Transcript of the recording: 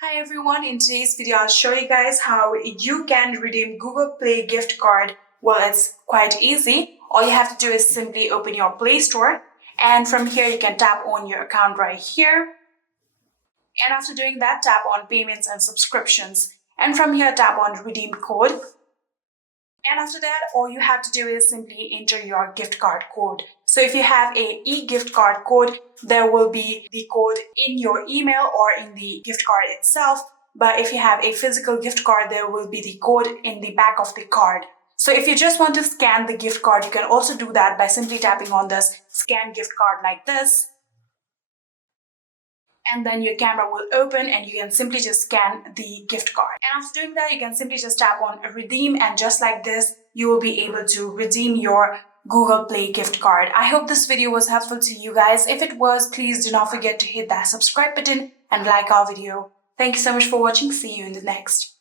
Hi everyone, in today's video I'll show you guys how you can redeem Google Play gift card. Well, it's quite easy. All you have to do is simply open your Play Store, and from here you can tap on your account right here. And after doing that, tap on payments and subscriptions, and from here tap on redeem code. And after that, all you have to do is simply enter your gift card code. So if you have a e-gift card code, there will be the code in your email or in the gift card itself. But if you have a physical gift card, there will be the code in the back of the card. So if you just want to scan the gift card, you can also do that by simply tapping on this scan gift card like this. And then your camera will open and you can simply just scan the gift card. And after doing that, you can simply just tap on redeem, and just like this, you will be able to redeem your Google Play gift card. I hope this video was helpful to you guys. If it was, please do not forget to hit that subscribe button and like our video. Thank you so much for watching. See you in the next.